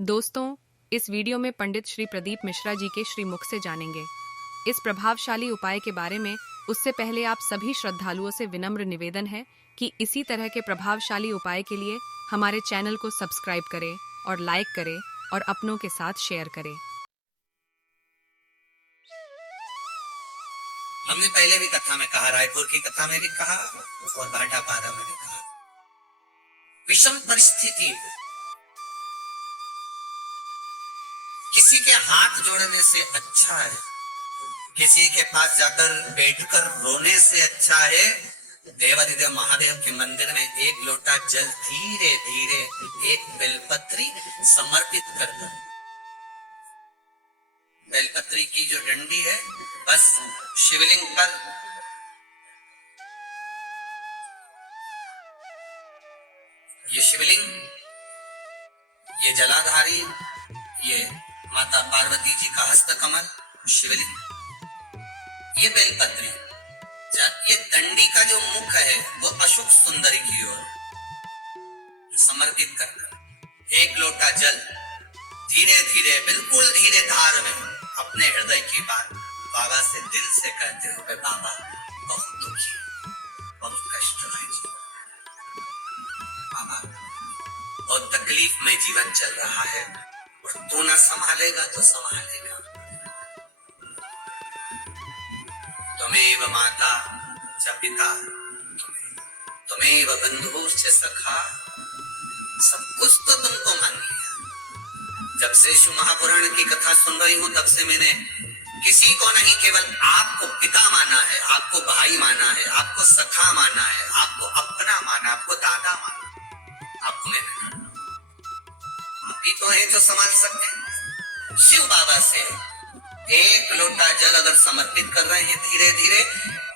दोस्तों, इस वीडियो में पंडित श्री प्रदीप मिश्रा जी के श्रीमुख से जानेंगे इस प्रभावशाली उपाय के बारे में। उससे पहले आप सभी श्रद्धालुओं से विनम्र निवेदन है कि इसी तरह के प्रभावशाली उपाय के लिए हमारे चैनल को सब्सक्राइब करें और लाइक करें और अपनों के साथ शेयर करें। हमने पहले भी कथा में कहा, रायपुर की कथा में भी कहा और भाटापारा में भी कहा, विषम परिस्थिति किसी के हाथ जोड़ने से अच्छा है, किसी के पास जाकर बैठकर रोने से अच्छा है देवाधिदेव महादेव के मंदिर में एक लोटा जल धीरे धीरे एक बेलपत्री समर्पित करना। बेलपत्री की जो डंडी है बस शिवलिंग पर ये शिवलिंग, ये जलाधारी, ये माता पार्वती जी का हस्तकमल शिवलिंग, ये बेलपत्री, ये दंडी का जो मुख है वो अशोक सुंदरी की ओर समर्पित करना। एक लोटा जल धीरे धीरे, बिल्कुल धीरे धार में अपने हृदय की बात बाबा से दिल से कहते हुए, बाबा बहुत दुखी, बहुत कष्ट है जी बाबा, बहुत तकलीफ में जीवन चल रहा है और तू ना संभालेगा तो संभालेगा। त्वमेव माता च पिता त्वमेव बंधुश्च सखा, सब कुछ तो तुमको मान लिया। जब से शिव महापुराण की कथा सुन रही हूं तब से मैंने किसी को नहीं, केवल आपको पिता माना है, आपको भाई माना है, आपको सखा माना है, आपको अपना माना, आपको दादा माना। आपको मैंने आप ही तो है जो संभाल सकते हैं। शिव बाबा से एक लोटा जल अगर समर्पित कर रहे हैं धीरे धीरे,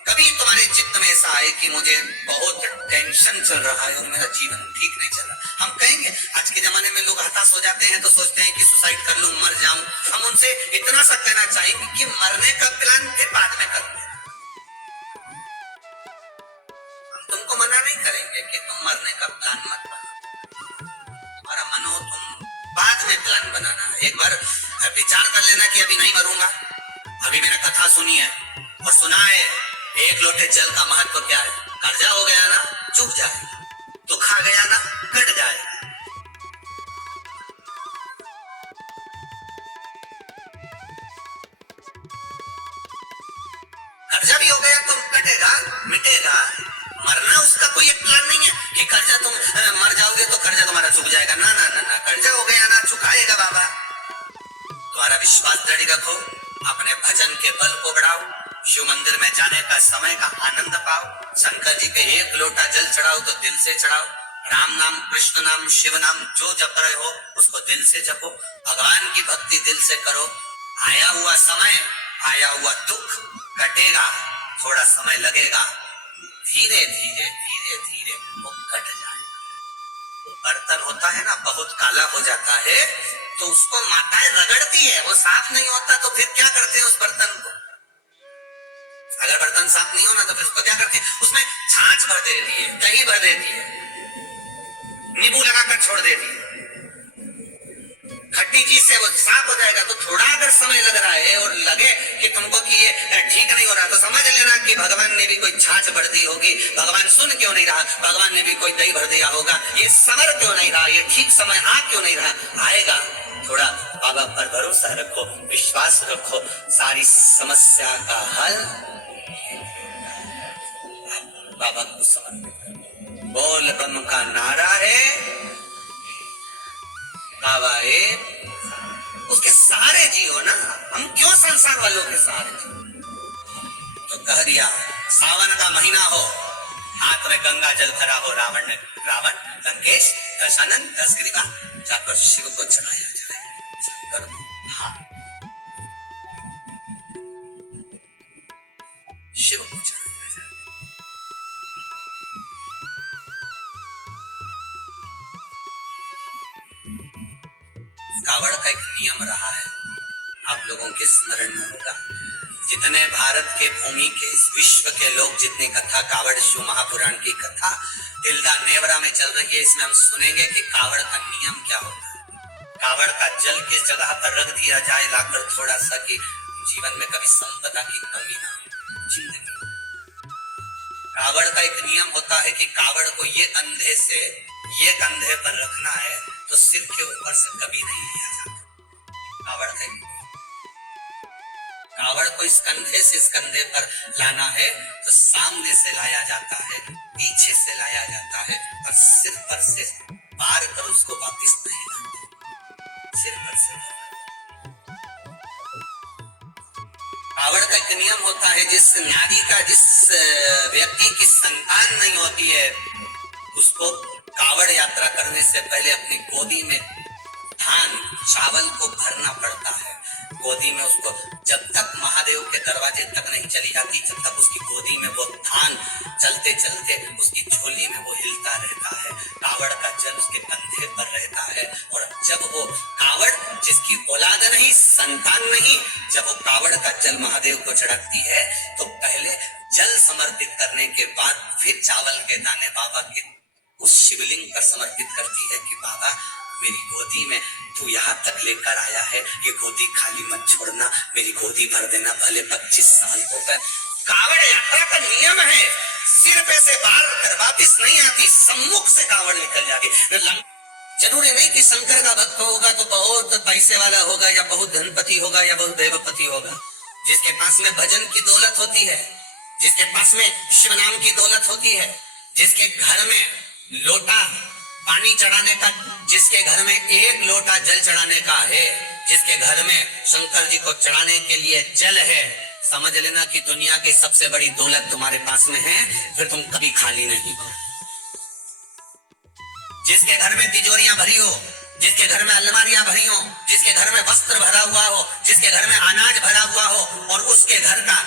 कभी तुम्हारे चित्त में ऐसा आए कि मुझे बहुत टेंशन चल रहा है और मेरा जीवन ठीक नहीं चल रहा। हम कहेंगे आज के जमाने में लोग हताश हो जाते हैं तो सोचते हैं कि सुसाइड कर लूं, मर जाऊं। हम उनसे इतना सा कहना चाहिए कि मरने का प्लान फिर बाद में करते हैं। हम तुमको मना नहीं करेंगे कि तुम मरने का प्लान मत बनाओ, तुम्हारा मन हो तुम बाद में प्लान बनाना। एक बार विचार कर लेना कि अभी नहीं मरूंगा, अभी मैंने कथा सुनी है और सुना है एक लोटे जल का महत्व क्या है। कर्जा हो गया ना चुक जाए, दुख आ गया ना कट जाए। कर्जा भी हो गया तो कटेगा, मिटेगा। मरना उसका कोई एक प्लान नहीं है कि कर्जा तुम मर जाओगे तो कर्जा तुम्हारा चुक जाएगा। ना ना ना ना, कर्जा हो गया ना चुकाएगा बाबा। तुम्हारा विश्वास दृढ़ रखो, अपने भजन के बल को बढ़ाओ, शिव मंदिर में जाने का समय का आनंद पाओ। शंकर जी के एक लोटा जल चढ़ाओ तो दिल से चढ़ाओ। राम नाम, कृष्ण नाम, शिव नाम जो जप रहे हो उसको दिल से जपो, भगवान की भक्ति दिल से करो। आया हुआ समय, आया हुआ दुख कटेगा, थोड़ा समय लगेगा, धीरे धीरे धीरे धीरे वो कट जाएगा। बर्तन होता है ना बहुत काला हो जाता है तो उसको माताएं रगड़ती है, वो साफ नहीं होता तो फिर क्या करते हैं उस बर्तन को। अगर बर्तन साफ नहीं होना तो फिर उसको क्या करते हैं, उसमें छाछ भर देती है, दही भर देती है, नींबू लगाकर छोड़ देती है, खट्टी चीज से वो साफ हो जाएगा। तो थोड़ा अगर समय लग रहा है और लगे कि तुमको कि ये ठीक नहीं हो रहा तो समझ लेना कि भगवान ने भी कोई छाछ भर दी होगी। भगवान सुन क्यों नहीं रहा, भगवान ने भी कोई दही भर दिया होगा। ये समझ क्यों नहीं रहा, ये ठीक समय आ क्यों नहीं रहा, आएगा। थोड़ा बाबा पर भरोसा रखो, विश्वास रखो, सारी समस्या का हल बाबा को समर्पित करो। बोल बम का नारा है, बाबा है, उसके सहारे जियो ना। हम क्यों संसार वालों के सहारे जियो। तो कह दिया सावन का महीना हो, हाथ में गंगा जल भरा हो, रावण लंकेश दशानन दशग्रीवा जाकर शिव को चढ़ाया जाए। हाँ, शिव को चढ़ाया जाए। कावड़ का एक नियम रहा है, आप लोगों के स्मरण में होगा। जितने भारत के भूमि के, इस विश्व के लोग जितनी कथा कावड़ शिव महापुराण की कथा तिल्दा नेवरा में चल रही है, इसमें हम सुनेंगे कि कावड़ का नियम क्या होता है। कावड़ का जल किस जगह पर रख दिया जाए लाकर थोड़ा सा कि जीवन में कभी संपदा की कमी ना हो जिंदगी। कावड़ का एक नियम होता है कि कावड़ को ये कंधे से ये कंधे पर रखना है तो सिर के ऊपर से कभी नहीं लिया जाता। कावड़ को इस कंधे से इस कंधे पर लाना है तो सामने से लाया जाता है, पीछे से लाया जाता है और सिर पर से पार कर उसको वापिस नहीं लाते, सिर पर से। कावड़ का एक नियम होता है जिस नारी का जिस व्यक्ति की संतान नहीं होती है उसको कावड़ यात्रा करने से पहले अपनी गोदी में धान चावल को भरना पड़ता है। गोदी में उसको जब तक महादेव के दरवाजे तक नहीं चली जाती जब तक उसकी गोदी में वो धान चलते चलते उसकी झोली में वो हिलता रहता है। कावड़ का जल उसके कंधे पर रहता है और जब वो कावड़ जिसकी औलाद नहीं संतान नहीं जब वो कावड़ का जल महादेव को चढ़ाती है तो पहले जल समर्पित करने के बाद फिर चावल के दाने बाबा के उस शिवलिंग पर समर्पित करती है कि बाबा मेरी गोदी में तू यहाँ तक लेकर आया है, ये गोदी खाली मत छोड़ना, मेरी गोदी भर देना भले 25 साल हो गए। कावड़ यात्रा का नियम है, सिर पे से बाल कर वापिस नहीं आती, सम्मुख से कावड़ निकल जाती। जरूरी नहीं कि शंकर का भक्त होगा तो बहुत पैसे वाला होगा या बहुत धनपति होगा या बहुत देवपति होगा। जिसके पास में भजन की दौलत होती है, जिसके पास में शिव नाम की दौलत होती है, जिसके घर में लोटा पानी चढ़ाने का, जिसके घर में एक लोटा जल चढ़ाने का है, जिसके घर में शंकर जी को चढ़ाने के लिए जल है, समझ लेना कि दुनिया की सबसे बड़ी दौलत तुम्हारे पास में है, फिर तुम कभी खाली नहीं हो। जिसके घर में तिजोरियां भरी हो, जिसके घर में अलमारियां भरी हो, जिसके घर में वस्त्र भरा हुआ हो, जिसके घर में अनाज भरा हुआ हो और उसके घर का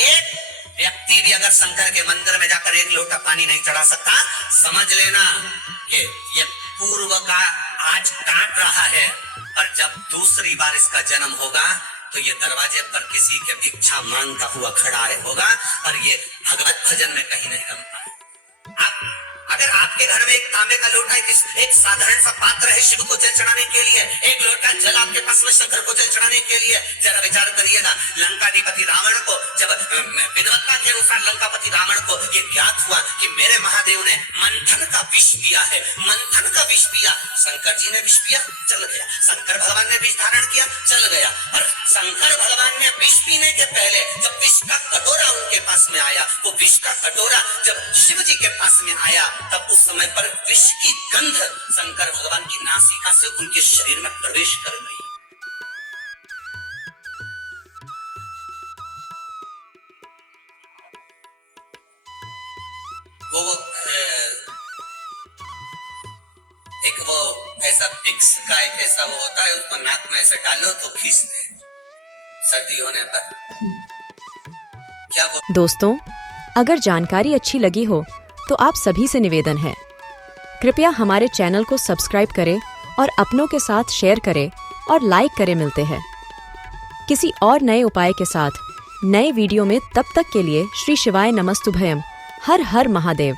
एक व्यक्ति भी अगर शंकर के मंदिर में जाकर एक लोटा पानी नहीं चढ़ा सकता, समझ लेना कि ये पूर्व का आज काट रहा है और जब दूसरी बार इसका जन्म होगा तो ये दरवाजे पर किसी के भिक्षा मांगता हुआ खड़ा होगा और ये भगवत भजन में कहीं नहीं रमता है। अगर आपके घर में एक तांबे का लोटा एक साधारण सा पात्र है शिव को जल चढ़ाने के लिए, एक लोटा जल आपके पास में शंकर को जल चढ़ाने के लिए, जरा विचार करिएगा। लंकाधिपति रावण को जब विद्वत्ता के अनुसार लंकापति रावण को ये ज्ञात हुआ कि मेरे महादेव ने मंथन का विष पिया है, मंथन का विष पिया, शंकर जी ने विष पिया, चल गया। शंकर भगवान ने विष धारण किया, चल गया। और शंकर भगवान ने विष पीने के पहले जब विष का कटोरा उनके पास में आया, वो विष का कटोरा जब शिव जी के पास में आया तब उस समय पर विष की गंध शंकर भगवान की नासिका से उनके शरीर में प्रवेश कर गई। वो ऐसा विक्स का एक ऐसा वो होता है, उसको नाक में ऐसे डालो तो खींचते सर्दी होने पर। क्या दोस्तों, अगर जानकारी अच्छी लगी हो तो आप सभी से निवेदन है, कृपया हमारे चैनल को सब्सक्राइब करें और अपनों के साथ शेयर करें और लाइक करें। मिलते हैं किसी और नए उपाय के साथ नए वीडियो में, तब तक के लिए श्री शिवाय नमस्तुभयम। हर हर महादेव।